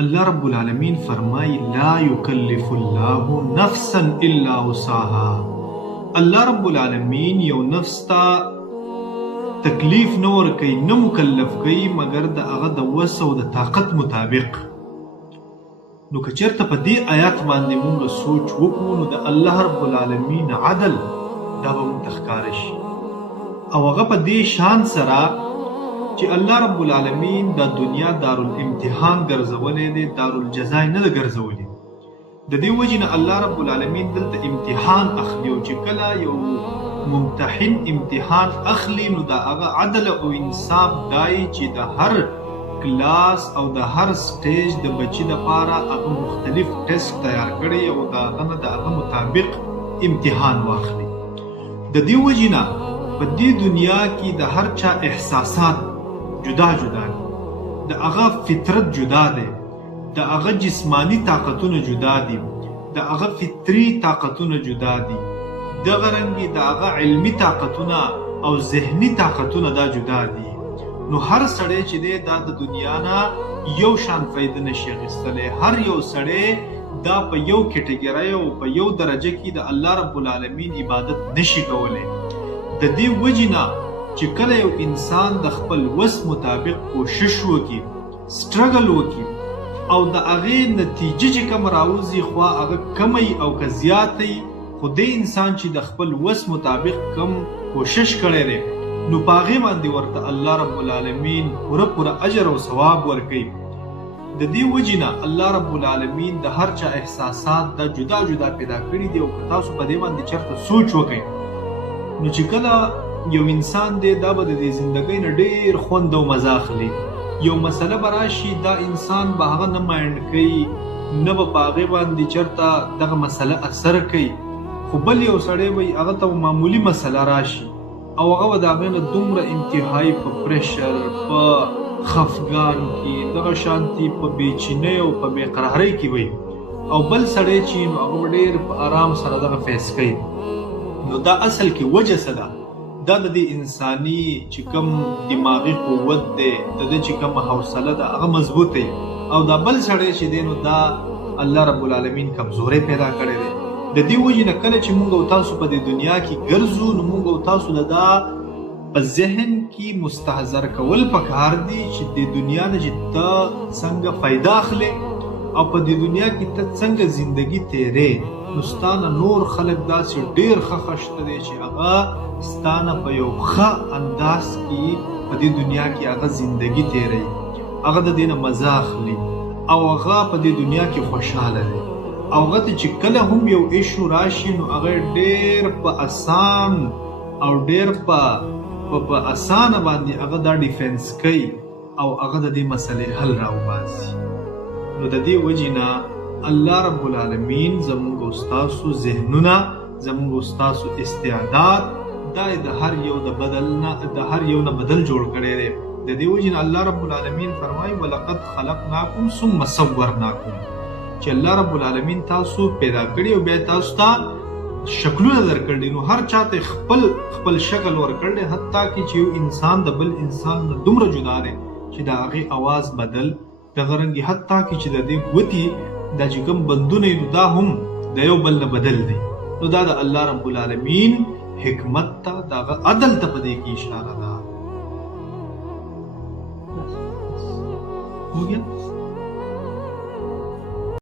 الله رب العالمین فرمای لا یکلف الله نفسا الا وسعها. الله رب العالمین یو نفس ته تکلیف نه ورکوي، نه مکلف کوي مګر د هغه د وس او د طاقت مطابق. نو که چېرته په دې آیات باندې موږ سوچ وکړو نو د الله رب العالمین عدل دا به موږ ته ښکاره شي، او هغه په دې شان سره چې الله رب العالمین د دنیا دارالامتحان ګرځولی دی، دارالجزا یې نه ده ګرځولی. د دې وجې نه الله رب العالمین دلته امتحان اخلي، او چې کله یو ممتحن امتحان اخلي نو د هغه عدل او انصاف دای چې د هر کلاس او د هر سټیج د بچی دپاره هغه مختلف ټیسټ تیار کړي او د هغه نه د هغه مطابق امتحان واخلي. د دې وجې نه په دې دنیا کې د هر چا احساسات جدا جدا دي، د هغه فطرت جدا دی، د هغه جسمانی طاقتونه جدا دي، د هغه فطري طاقتونه جدا دي، دغه رنګې د هغه علمي طاقتونه او ذهني طاقتونه دا جدا دي. نو هر سړی چې دی دا د دنیا نه یو شان فایده نشي اخیستلی، هر یو سړی دا په یو کټګرۍ او په یو درجه کې د الله رب العالمین عبادت نشي کولی. د دې وجې نه چې کله یو انسان د خپل وس مطابق کوشش وکړي، سټرګل وکړي او د هغې نتیجه چې کوم راوځي خوا هغه کمی او که زیاتی، خو دې انسان چې د خپل وس مطابق کم کوشش کړی دی نو په هغې باندې ورته الله رب العالمین پوره اجر او ثواب ورکوي. د دې وجې نه الله رب العالمین د هر چا احساسات دا جدا جدا پیدا کړي دي، او که تاسو په دې باندې چېرته سوچ وکئ نو چې کله یو انسان دی دا به د دې زندګۍ نه ډېر خوند او مزه اخلي. یو مسله به راشي دا انسان به هغه نه مایند کوي، نه به په هغې باندې چېرته دغه مسله اثر کوي، خو بل یو سړی به هغه ته معمولي مسله راشي او هغه به د هغې نه دومره انتهایي په پریشر، په خفګان کې، دغه شانتي په بېچینۍ او په بېقرارۍ کې وي، او بل سړی چې نو هغه به ډېر په آرام سره دغه فیس کوي. نو دا اصل کې وجه څه ده؟ دا د دې انساني چې کوم دماغي قوت دی، د دې چې کوم حوصله ده هغه مضبوط دی، او دا بل سړی چې دی نو دا الله رب العالمین کمزوری پیدا کړی دی. د دې وجې نه کله چې موږ او تاسو په دې دنیا کې ګرځو نو موږ او تاسو له دا په ذهن کې مستحضر کول پکار دي چې د دنیا نه چې ته څنګه فایده اخلې او په دې دنیا کې ته څنګه زندگی تیرې. نو ستانه نور خلک داسې ډېر ښه خشته دی چې هغه ستانه په یو ښه انداز کې په دې دنیا کې هغه زندگی تیروي، هغه د دې نه مزه اخلي او هغه په دې دنیا کې خوشحاله دی، او هغه ته چې کله هم یو ایشو راشي نو هغه ډېر په اسان او ډېر په اسانه باندې هغه دا ډیفنس کوي او هغه د دې مسلې حل راوباسي. نو د دې وجې نه الله رب العالمین زموږ او ستاسو ذهنونه، زموږ او ستاسو استعداد دا د هر یو د هر یو نه بدل جوړ کړی دی. د دې وجې نه الله رب العالمین فرمایي ولقد خلقناکم ثم صورناکم، چې الله رب العالمین تاسو پیدا کړي او بیا تاسو ته شکلونه درکړي. نو هر چاته خپل شکل ورکړي، حتی کې چې یو انسان د بل انسان نه دومره جدا دی چې د هغې اواز بدل، دغه رنګې حتی کې چې د دې ګوتې دا چې کوم بندونه نو دا هم د یو بل نه بدل دی. نو دا د الله رب العالمین حکمت ته، د هغه عدل ته په دې کې اشاره ده. هو گیا؟